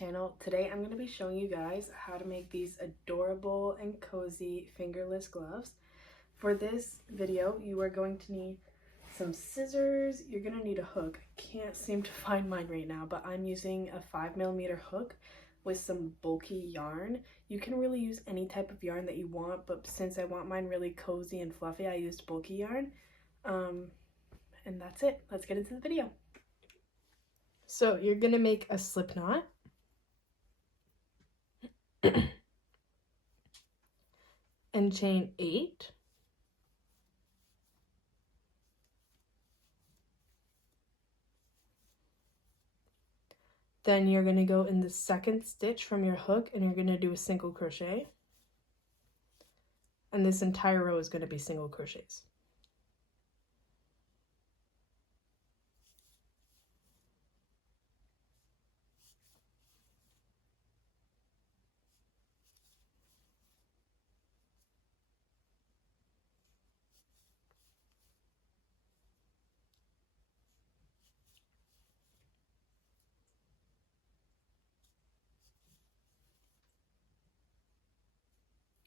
channel. Today I'm going to be showing you guys how to make these adorable and cozy fingerless gloves. For this video you are going to need some scissors, you're going to need a hook. I can't seem to find mine right now, but I'm using a 5mm hook with some bulky yarn. You can really use any type of yarn that you want, but since I want mine really cozy and fluffy, I used bulky yarn. And that's it. Let's get into the video. So you're going to make a slip knot. And chain 8. Then you're going to go in the second stitch from your hook and you're going to do a single crochet. And this entire row is going to be single crochets.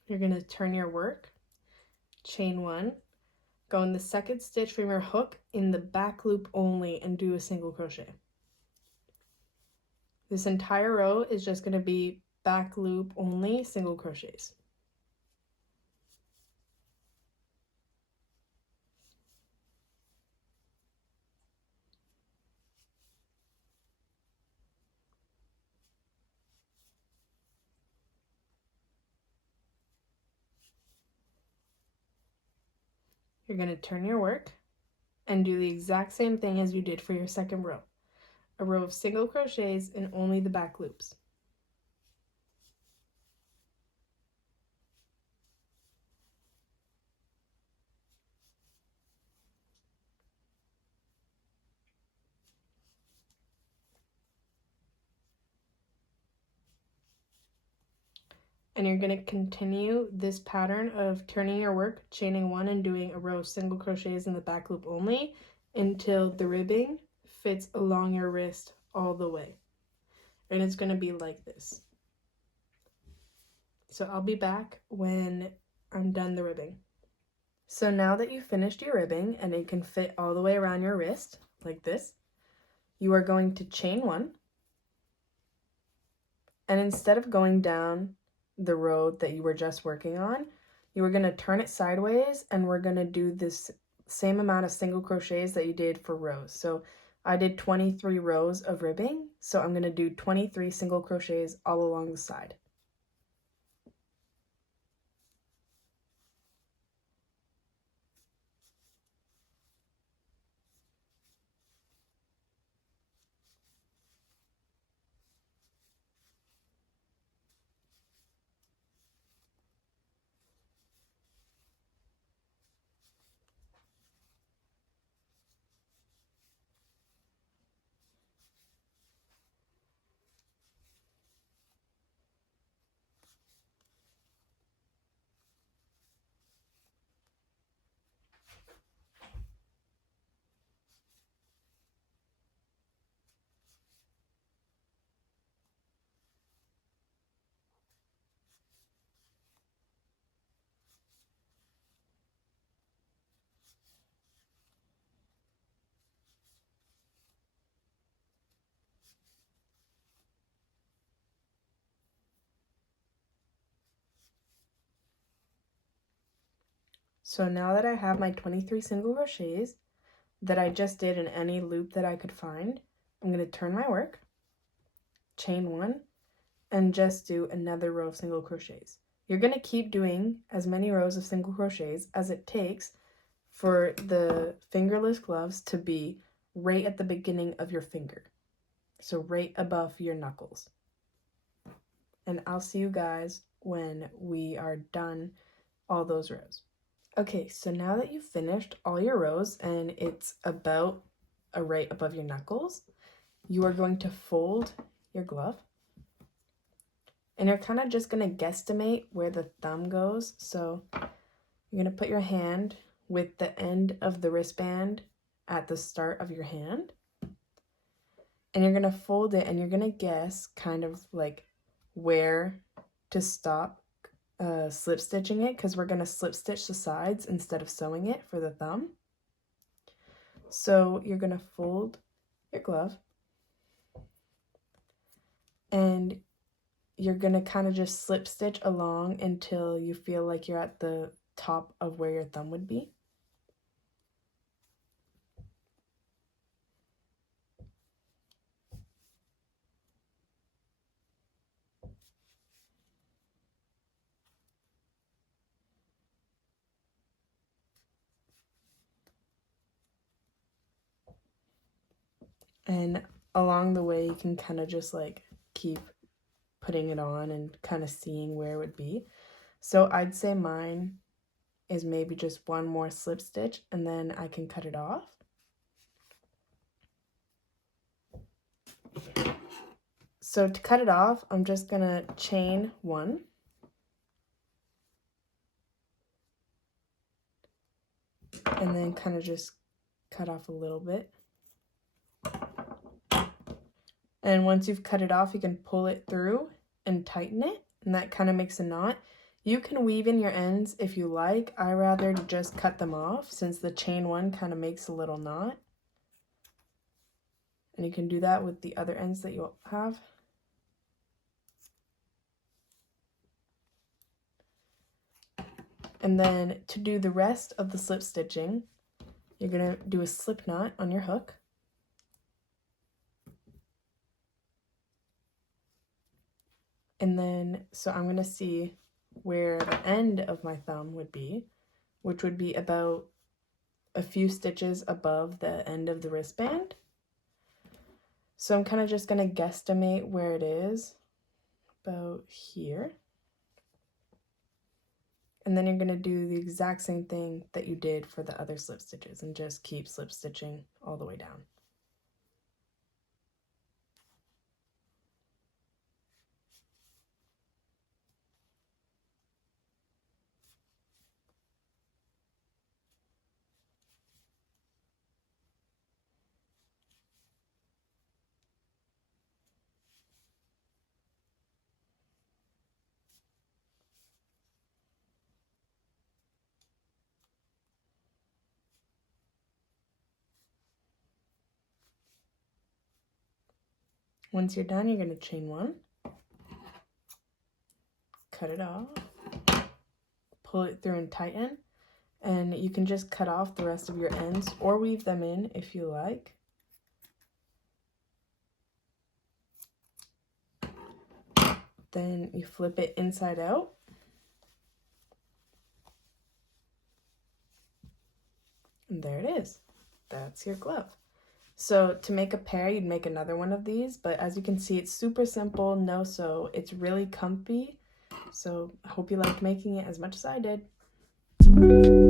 You're going to turn your work, chain 1, go in the second stitch from your hook in the back loop only and do a single crochet. This entire row is just going to be back loop only, single crochets. You're going to turn your work and do the exact same thing as you did for your second row. A row of single crochets in only the back loops. And you're going to continue this pattern of turning your work, chaining 1 and doing a row of single crochets in the back loop only until the ribbing fits along your wrist all the way. And it's going to be like this. So I'll be back when I'm done the ribbing. So now that you've finished your ribbing and it can fit all the way around your wrist like this, you are going to chain 1. And instead of going down the row that you were just working on, you are going to turn it sideways and we're going to do this same amount of single crochets that you did for rows. So I did 23 rows of ribbing, so I'm going to do 23 single crochets all along the side. So now that I have my 23 single crochets that I just did in any loop that I could find, I'm going to turn my work, chain 1, and just do another row of single crochets. You're going to keep doing as many rows of single crochets as it takes for the fingerless gloves to be right at the beginning of your finger. So right above your knuckles. And I'll see you guys when we are done all those rows. Okay, so now that you've finished all your rows and it's about right above your knuckles, you are going to fold your glove. And you're kind of just going to guesstimate where the thumb goes. So you're going to put your hand with the end of the wristband at the start of your hand. and you're going to fold it and you're going to guess kind of like where to stop slip stitching it, because we're going to slip stitch the sides instead of sewing it for the thumb. So you're going to fold your glove and you're going to kind of just slip stitch along until you feel like you're at the top of where your thumb would be. And along the way, you can kind of just like keep putting it on and kind of seeing where it would be. So I'd say mine is maybe just one more slip stitch and then I can cut it off. So to cut it off, I'm just gonna chain one. And then kind of just cut off a little bit. And once you've cut it off, you can pull it through and tighten it, and that kind of makes a knot. You can weave in your ends if you like. I rather just cut them off since the chain one kind of makes a little knot. And you can do that with the other ends that you'll have. And then to do the rest of the slip stitching, you're going to do a slip knot on your hook. And then, so I'm going to see where the end of my thumb would be, which would be about a few stitches above the end of the wristband. So I'm kind of just going to guesstimate where it is, about here. And then you're going to do the exact same thing that you did for the other slip stitches and just keep slip stitching all the way down. Once you're done, you're going to chain one, cut it off, pull it through and tighten, and you can just cut off the rest of your ends or weave them in if you like. Then you flip it inside out. And there it is. That's your glove. So to make a pair, you'd make another one of these, but as you can see, it's super simple, no sew. It's really comfy. So I hope you liked making it as much as I did.